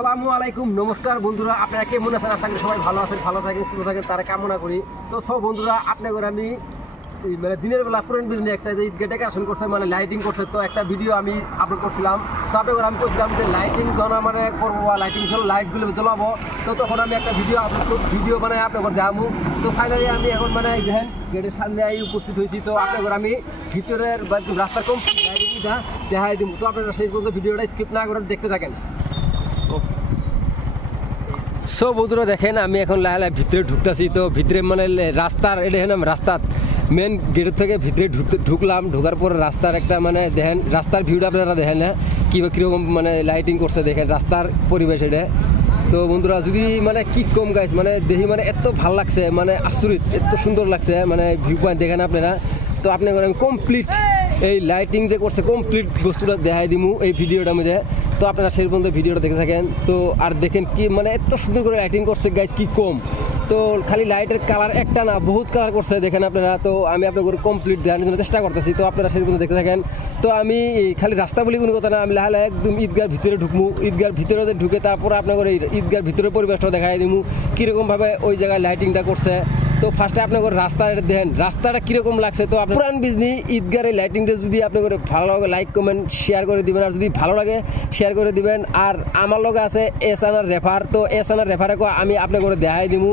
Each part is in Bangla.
আসসালামু আলাইকুম, নমস্কার বন্ধুরা। আপনারা কেমন আছেন? আশা করি সবাই ভালো আছেন, ভালো থাকেন, সুস্থ থাকেন, তারা কামনা করি। তো সব বন্ধুরা, আপনাদের আমি মানে দিনের বেলা পুরান বিজনে একটা যে ঈদগাহ ডেকোরেশন করছে, মানে লাইটিং করছে, তো একটা ভিডিও আমি আপলোড করছিলাম। তো আপনাদের আমি বলছিলাম যে লাইটিং যখন মানে করবো বা লাইটিং লাইটগুলো জ্বলাবো, তো তখন আমি একটা ভিডিও বানাই আপনাদের দেখাবো। তো ফাইনালি আমি এখন মানে দেখেন গেটের সামনে উপস্থিত হয়েছি। তো আপনাদের আমি ভিতরের বা রাস্তার কম লাইটিংটা দেখাই দিব। তো আপনারা সেই পর্যন্ত ভিডিওটা স্কিপ না করে দেখতে থাকেন। সব বন্ধুরা দেখেন, আমি এখন লাহে ভিতরে ঢুকতেছি। তো ভিতরে মানে রাস্তার এটা হেন রাস্তার মেন গেটের থেকে ভিতরে ঢুকলাম। ঢোকার পর রাস্তার একটা মানে দেখেন রাস্তার ভিউটা আপনারা দেখেন না কীরকম মানে লাইটিং করছে, দেখেন রাস্তার পরিবেশ এটা। তো বন্ধুরা যদি মানে কি কম গাইছে, মানে দেখি মানে এত ভাল লাগছে, মানে আশ্চর্য, এত সুন্দর লাগছে, মানে ভিউ পয়েন্ট দেখেন আপনারা। তো আপনাদের আমি কমপ্লিট এই লাইটিং যে করছে কমপ্লিট বস্তুটা দেখাই দিমু এই ভিডিওটার মধ্যে। তো আপনারা সেই পর্যন্ত ভিডিওটা দেখে থাকেন। তো আর দেখেন কি মানে এত সুন্দর করে লাইটিং করছে গাইজ, কি কম। তো খালি লাইটের কালার একটা না, বহুত কালার করছে দেখেন আপনারা। তো আমি আপনাদের কমপ্লিট দেখানোর জন্য চেষ্টা করতেছি। তো আপনারা সেই পর্যন্ত দেখে থাকেন। তো আমি খালি রাস্তা বলি কোনো কথা না, আমি লাহে একদম ঈদগার ভিতরে ঢুকবো। ঈদগার ভিতরে ঢুকে তারপর আপনাদের ঈদগার ভিতরের পরিবেশটা দেখাই দিব কীরকমভাবে ওই জায়গায় লাইটিংটা করছে। তো ফার্স্টে আপনাদের রাস্তাটা দেখেন, রাস্তাটা কীরকম লাগছে। তো আপনার পুরান বিজনি ঈদগার এই লাইটিংটা যদি আপনাদের ভালো লাগে লাইক কমেন্ট শেয়ার করে দিবেন, আর যদি ভালো লাগে শেয়ার করে দিবেন। আর আমার লগে আছে এসানার রেফার, তো এসানার রেফারেকে আমি আপনাদের দেখাই দিব।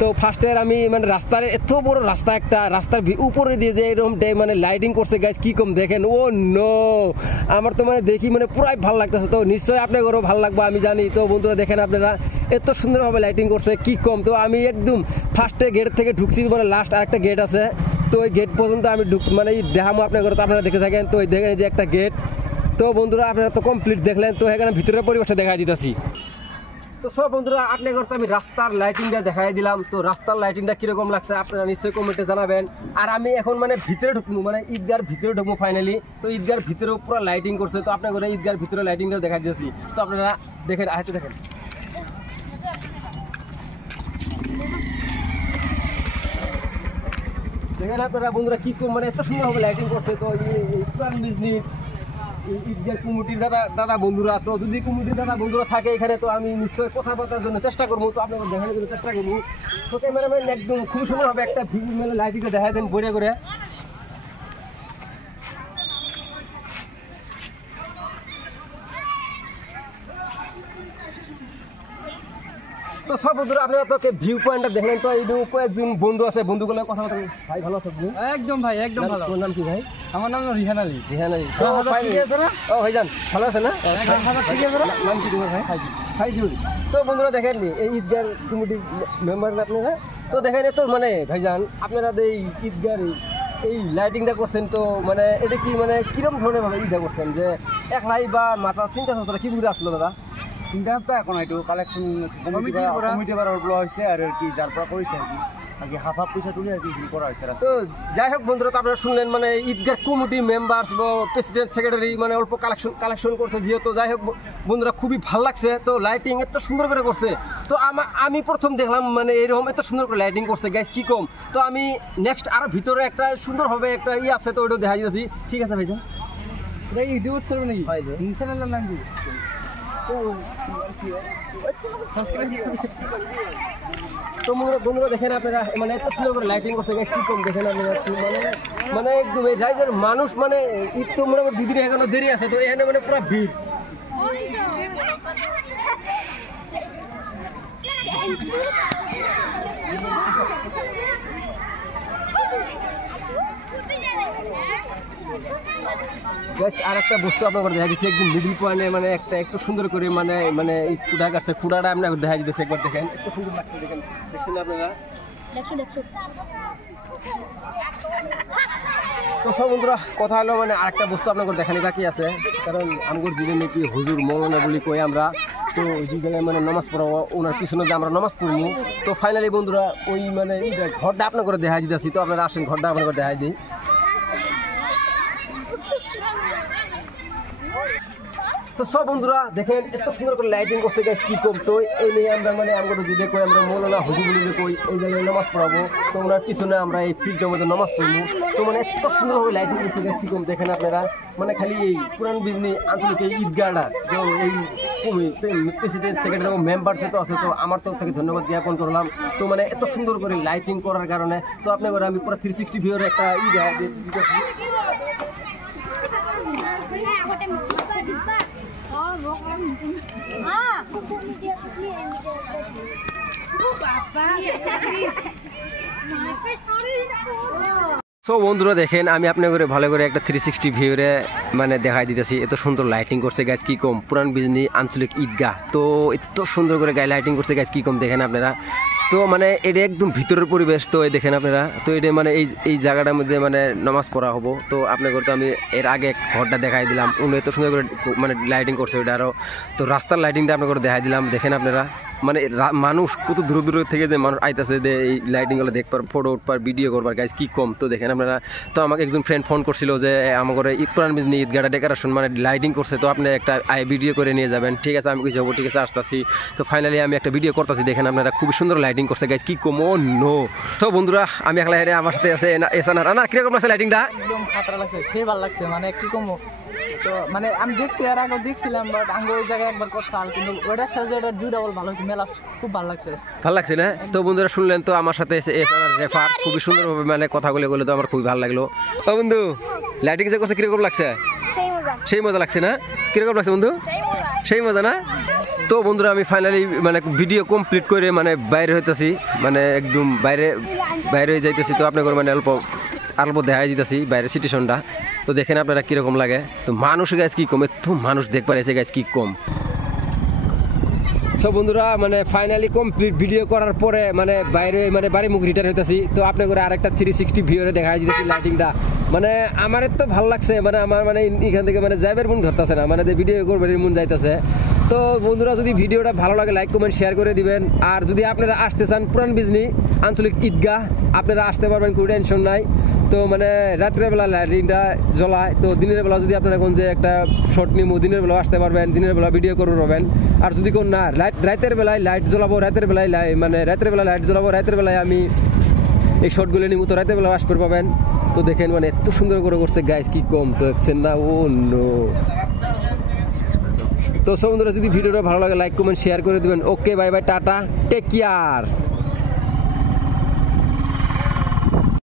তো ফার্স্টের আমি মানে রাস্তার এত বড় রাস্তা, একটা রাস্তার উপরে দিয়ে যে এরকম মানে লাইটিং করছে গাইজ, কি কম দেখেন। ও নো, আমার তো মানে দেখি মানে পুরাই ভালো লাগতেছে। তো নিশ্চয়ই আপনাদেরও ভালো লাগবে আমি জানি। তো বন্ধুরা দেখেন আপনারা এত সুন্দরভাবে লাইটিং করছে, কি কম। তো আমি একদম ফার্স্টে গেট থেকে ঢুকছি, মানে লাস্ট আরেকটা গেট আছে, তো ওই গেট পর্যন্ত আমি মানে দেখামো আপনাদের। তো আপনারা দেখে থাকেন। তো ওই দেখেন যে একটা গেট। তো বন্ধুরা আপনারা তো কমপ্লিট দেখলেন। তো এখানে ভিতরের পরিবেশটা দেখাই দিতেছি। তো সব বন্ধুরা আপনাদের তো আমি রাস্তার লাইটিংটা দেখাই দিলাম। তো রাস্তার লাইটিংটা কিরকম লাগছে আপনারা নিশ্চয়ই কমেন্টে জানাবেন। আর আমি এখন মানে ভিতরে ঢুকবো, মানে ঈদগার ভিতরে ঢুকবো ফাইনালি। তো ঈদগার ভিতরেও পুরো লাইটিং করছে। তো আপনাদের ঈদগার ভিতরে লাইটিংটাও দেখাই দিয়েছি। তো আপনারা দেখেন, হাতে দেখেন, দেখেন আপনারা বন্ধুরা কি মানে এত সুন্দরভাবে লাইটিং করছে। তো পুরান বিজনি ঈদগাহ কমিটির দাদা বন্ধুরা, তো যদি কমিটির দাদা বন্ধুরা থাকে এখানে, তো আমি নিশ্চয়ই কথাবার্তার জন্য চেষ্টা করবো। তো আপনাদের দেখানোর জন্য চেষ্টা করবো। তো ক্যামেরাম্যান একদম খুব সুন্দরভাবে একটা ভিউ মানে লাইটিংটা দেখা দেন বইয়া করে। তো সব বন্ধুরা আপনারা তো ভিউ পয়েন্টটা দেখলেন। তো এই কয়েকজন বন্ধু আছে, বন্ধুগুলো কথা বলতে। ভাই ভালো আছে? একদম ভাই, একদম ভালো। তোর নাম কি ভাই? আমার নাম রিহান আলী। রিহান আলী, ঠিক আছে না? ও ভাইজান ভালো আছে না? ঠিক আছে না? নাম কি তোমার ভাই? ফাইজুল। তো বন্ধুরা দেখেন এই ঈদগাহ কমিটির মেম্বার আপনারা। তো দেখেন এত মানে ভাইজান আপনারা এই ঈদগাহ এই লাইটিংটা করছেন, তো মানে এটা কি মানে কিরকম ধরনের ভাবে ঈদটা করছেন, যে একলাই বা মাথা চিন্তা চর্চা কি বুঝে আসলো দাদা? চিন্তা তো এখন একটু কালেকশন কমিটি বার ওগুলো হয়েছে আর কি, যার পর করেছে আর কি হাফ পয়সা তুলে আর কি করা হয়েছে। তো যাই হোক বন্ধুরা, তো আপনারা শুনলেন মানে ঈদগাহ কমিটি মেম্বার বা প্রেসিডেন্ট সেক্রেটারি মানে অল্প কালেকশন করছে যেহেতু। যাই হোক বন্ধুরা, খুবই ভালো লাগছে। তো লাইটিং এত সুন্দর করে করছে। তো আমি প্রথম দেখলাম মানে এরকম এত সুন্দর করে লাইটিং করছে গাইজ, কি কম। তো আমি নেক্সট আরো ভিতরে একটা সুন্দরভাবে একটা আছে, তো ওইটাও দেখা যাচ্ছি। ঠিক আছে ভাইজান, এটা ইউটিউব চ্যানেল নাকি? ভাই চ্যানেলের নাম কি? তো বন্ধুরা দেখেন আপনারা মানে এত সুন্দর করে লাইটিং করছে গাইজ, কি কম দেখেন আপনারা। মানে একদম এই রাইজের মানুষ মানে ঈদ তো মোটামুটি 2 দিন এখনো দেরি আছে। তো এখানে মানে পুরো ভিড়। আর একটা বস্তু আপনাকে দেখা দিচ্ছে একদম মিডিল পয়েন্টে, মানে একটা একটু সুন্দর করে মানে মানে এই কুড়া গাছটা কুড়াটা আপনাকে দেখা দিতেছে। একবার দেখেন এত সুন্দর লাগছে, দেখেন দেখছেন আপনারা। তো সব বন্ধুরা কথা হলো মানে আরেকটা বস্তু আপনাকে দেখানি বাকি আছে, কারণ আমগর জীবনে কি হুজুর মৌলানা বলি কই আমরা। তো যে জায়গায় মানে নামাজ পড়াবো ওনার পিছনে যে আমরা নামাজ পড়বো। তো ফাইনালি বন্ধুরা ওই মানে ঘরটা আপনাকে দেখা দিতেছি। তো আপনারা আসেন, ঘরটা আপনাকে দেখা দিই। তো সব বন্ধুরা দেখেন এত সুন্দর করে লাইটিং করছে গাইস কি কম। তো এই নিয়ে আমরা মানে আমরা যদি কই আমরা মৌলানা হুজুরুল্লাহ কই এই জায়গায় নামাজ পড়াবো, তো ওনার পিছনে আমরা এই ফিল্ডের মধ্যে নামাজ পড়বো। তো মানে এত সুন্দরভাবে লাইটিং করছে গাইস কি কম। দেখেন আপনারা মানে খালি এই পুরান বিজনি আঞ্চলিক এই ঈদগাহটা তো এই প্রেসিডেন্ট সেক্রেটারি মেম্বার তো আছে, তো আমার তরফ থেকে ধন্যবাদ জ্ঞাপন করলাম। তো মানে এত সুন্দর করে লাইটিং করার কারণে তো আপনাদের আমি পুরো 360 ভিউর একটা দিতেছি। সো বন্ধুরা দেখেন আমি আপনাদের ভালো করে একটা 360 ভিউরে মানে দেখাই দিতেছি। এত সুন্দর লাইটিং করছে গাইস কি কম, পুরান বিজনি আঞ্চলিক ঈদগাহ। তো এত সুন্দর করে গায়ে লাইটিং করছে গাইস কি কম দেখেন আপনারা। তো মানে এটা একদম ভিতরের পরিবেশ। তো এই দেখেন আপনারা, তো এটা মানে এই জায়গাটার মধ্যে মানে নামাজ পড়া হবো। তো আপনাদের তো আমি এর আগে ঘরটা দেখাই দিলাম, উনি এত সুন্দর করে মানে লাইটিং করছে ওইটা আরও। তো রাস্তার লাইটিংটা আপনাদের দেখাই দিলাম। দেখেন আপনারা মানে মানুষ কত দূর দূর থেকে যে মানুষ আইতেছে যে এই লাইটিংগুলো দেখবার, ফটো উঠবার, ভিডিও করবার গাইস কি কম। তো দেখেন আপনারা, তো আমাকে একজন ফ্রেন্ড ফোন করছিল যে আমার পুরান বিজনি ঈদগাহটা ডেকোরেশন মানে লাইটিং করছে, তো আপনি একটা ভিডিও করে নিয়ে যাবেন। ঠিক আছে আমি কিছু হবো, ঠিক আছে আসতেছি। তো ফাইনালি আমি একটা ভিডিও করতেছি। দেখেন আপনারা খুবই সুন্দর লাইটিং করছে গাইস কি কম। ও নো। তো বন্ধুরা আমি একলা হেরে, আমার সাথে আছে এসানার। আনা কিরকম লাগছে লাইটিংটা? একদম খাতরা লাগছে, সেই ভালো লাগছে মানে কি কমো। তো মানে আমি দেখছি আর আগে দেখছিলাম, বাট আমি ওই জায়গায় একবার করতাম, কিন্তু ওইটার সাথে ওটা দুই ডাবল ভালো হচ্ছে, মেলা খুব ভালো লাগছে। ভালো লাগছে না? তো বন্ধুরা শুনলেন, তো আমার সাথে এসানার রেফার খুবই সুন্দরভাবে মানে কথাগুলো বলে, তো আমার খুবই ভালো লাগলো। ও বন্ধু লাইটিং যে করছে কিরকম লাগছে? সেই মজা লাগছে না? কিরকম লাগছে বন্ধু? সেই মজা না? তো বন্ধুরা আমি ফাইনালি মানে ভিডিও কমপ্লিট করে মানে বাইরে হইতেছি, মানে একদম বাইরে হয়ে যাইতেছি। তো আপনাদের মানে অল্প দেখাই দিতেছি বাইরের সিচুয়েশনটা। তো দেখেন আপনারা কিরকম লাগে। তো মানুষ গাছ কি কম, এত মানুষ দেখবার এসে গাছ কি কম। সব বন্ধুরা মানে ফাইনালি কমপ্লিট ভিডিও করার পরে মানে বাইরে মানে বাড়ি মুখ রিটার্ন হইতেছি। তো আপনাদের আরেকটা 360 ভিউরে দেখাই দিতেছি লাইটিংটা। মানে আমার তো ভালো লাগছে, মানে আমার মানে এখান থেকে মানে যাইবার মন ধরতেছে না, মানে যে ভিডিও করবার মন যাইতেছে। তো বন্ধুরা যদি ভিডিওটা ভালো লাগে লাইক কমেন্ট শেয়ার করে দিবেন। আর যদি আপনারা আসতে চান পুরান বিজনি আঞ্চলিক ঈদগাহ, আপনারা আসতে পারবেন, কোনো টেনশন নাই। তো মানে রাত্রেবেলা লাইটিংটা জ্বলায়, তো দিনের বেলা যদি আপনারা কোন যে একটা শর্ট নিমো, দিনের বেলা আসতে পারবেন, দিনের বেলা ভিডিও করে পাবেন। আর যদি কোন না রাতের বেলায় লাইট জ্বলাবো, রাতের বেলায় মানে রাতের বেলা লাইট জ্বলাবো, রাতের বেলায় আমি এই শর্টগুলো নিবো, তো রাতের বেলা আসতে পাবেন। তো দেখেন মানে এত সুন্দর করে করছে গাইস কি কম। তো দেখছেন না? ও নো। তো সব বন্ধুরা যদি ভিডিওটা ভালো লাগে লাইক কমেন্ট শেয়ার করে দিবেন। Okay bye bye, tata, take care.